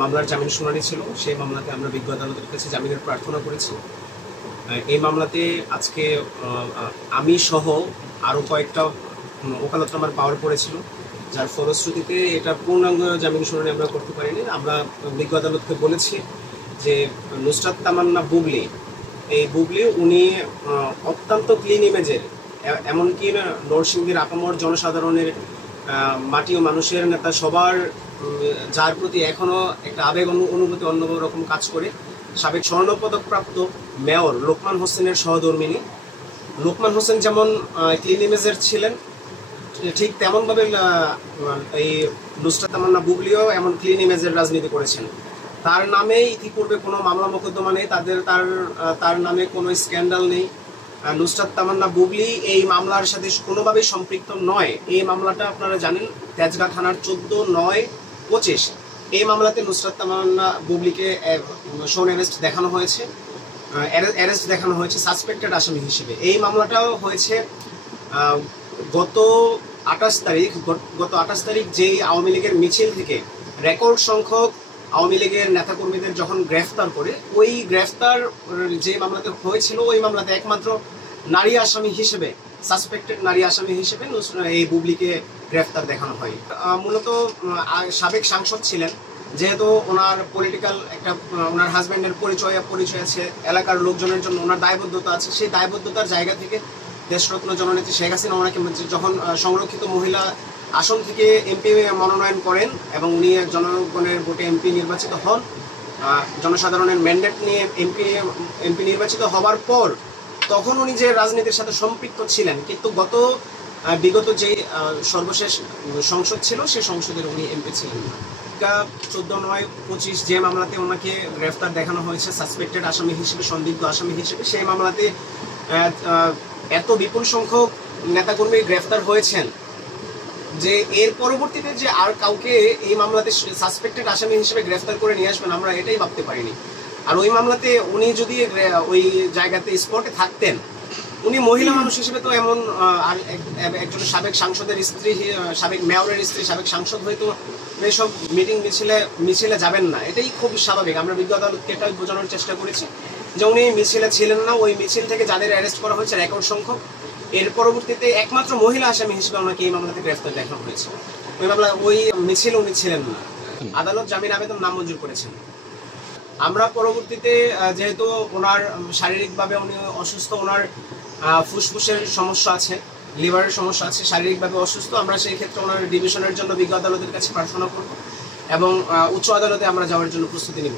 মামলার জামিন শুনানি ছিল। সেই মামলাতে আমরা বিজ্ঞ আদালতের কাছে জামিনের প্রার্থনা করেছি। এই মামলাতে আজকে আমি সহ আরও কয়েকটা ওকালতনামার পাওয়ার পড়েছিল, যার ফলশ্রুতিতে এটা পূর্ণাঙ্গ জামিন শুনানি আমরা করতে পারিনি। আমরা বিজ্ঞ আদালতকে বলেছি যে নুসরাত তামান্না বুবলি, এই বুবলি উনি অত্যন্ত ক্লিন ইমেজের, এমনকি নরসিংদীর আপামর জনসাধারণের, মাটি ও মানুষের নেতা সবার, যার প্রতি এখনও একটা আবেগ অনুভূতি অন্যরকম কাজ করে, সাবেক স্বর্ণপদকপ্রাপ্ত মেয়র লোকমান হোসেনের সহধর্মিনী। লোকমান হোসেন যেমন ক্লিন ইমেজের ছিলেন, ঠিক তেমনভাবে এই নুসরাত তামান্না বুবলিও এমন ক্লিন ইমেজের রাজনীতি করেছেন। তার নামে ইতিপূর্বে কোনো মামলা মোকদ্দমা নেই, তার নামে কোনো স্ক্যান্ডাল নেই। নুসরাত তামান্না বুবলি এই মামলার সাথে কোনোভাবেই সম্পৃক্ত নয়। এই মামলাটা আপনারা জানেন তেজগাঁ থানার 14/9/25 এই মামলাতে নুসরাত তামান্না বুবলিকে শোন অ্যারেস্ট দেখানো হয়েছে সাসপেক্টেড আসামি হিসেবে। এই মামলাটাও হয়েছে গত 28 তারিখ যেই আওয়ামী লীগের মিছিল থেকে রেকর্ড সংখ্যক আওয়ামী লীগের নেতাকর্মীদের যখন গ্রেফতার করে, ওই গ্রেফতার যে মামলাতে হয়েছিল, ওই মামলাতে একমাত্র নারী আসামি হিসেবে, সাসপেক্টেড নারী আসামি হিসেবে এই বুবলিকে গ্রেফতার দেখানো হয়। মূলত সাবেক সাংসদ ছিলেন, যেহেতু ওনার পলিটিক্যাল একটা, ওনার হাজব্যান্ডের পরিচয় আছে, এলাকার লোকজনের জন্য ওনার দায়বদ্ধতা আছে। সেই দায়বদ্ধতার জায়গা থেকে দেশরত্ন জননেত্রী শেখ হাসিনা ওনাকে যখন সংরক্ষিত মহিলা আসন থেকে এমপি মনোনয়ন করেন এবং উনি জনগণের ভোটে এমপি নির্বাচিত হন, জনসাধারণের ম্যান্ডেট নিয়ে এমপি নির্বাচিত হবার পর তখন উনি যে রাজনীতির সাথে সম্পৃক্ত ছিলেন, কিন্তু বিগত যে সর্বশেষ সংসদ ছিল সেই সংসদের উনি এমপি ছিলেন না। 14/9/25 যে মামলাতে ওনাকে গ্রেফতার দেখানো হয়েছে সাসপেক্টেড আসামি হিসেবে, সন্দিগ্ধ আসামি হিসেবে, সেই মামলাতে এত বিপুল সংখ্যক নেতাকর্মী গ্রেফতার হয়েছেন যে এর পরবর্তীতে যে আর কাউকে এই মামলাতে সাসপেক্টেড আসামি হিসেবে গ্রেফতার করে নিয়ে আসবেন, আমরা এটাই ভাবতে পারিনি। আর ওই মামলাতে উনি যদি ওই জায়গাতে স্পটে থাকতেন, উনি মহিলা মানুষ হিসেবে তো এমন, আর একজন সাবেক সাংসদের স্ত্রী, সাবেক মেয়রের স্ত্রী সাবেক সাংসদ হয়তো এইসব মিছিলে যাবেন না, এটাই খুব স্বাভাবিক। আমরা বিজ্ঞ আদালতকে এটা বোঝানোর চেষ্টা করেছি যে উনি মিছিলে ছিলেন না। ওই মিছিল থেকে যাদের অ্যারেস্ট করা হয়েছে রেকর্ড সংখ্যক, এর পরবর্তীতে একমাত্র মহিলা আসামি হিসেবে ওনাকে এই মামলাতে গ্রেফতার দেখানো হয়েছে। ওই মিছিল উনি ছিলেন না। আদালত জামিন আবেদন নামঞ্জুর করেছেন। আমরা পরবর্তীতে যেহেতু ওনার শারীরিকভাবে উনি অসুস্থ, ওনার ফুসফুসের সমস্যা আছে, লিভারের সমস্যা আছে, শারীরিকভাবে অসুস্থ, আমরা সেই ক্ষেত্রে ওনার ডিভিশনের জন্য বিজ্ঞ আদালতের কাছে প্রার্থনা করব এবং উচ্চ আদালতে আমরা যাওয়ার জন্য প্রস্তুতি নিব।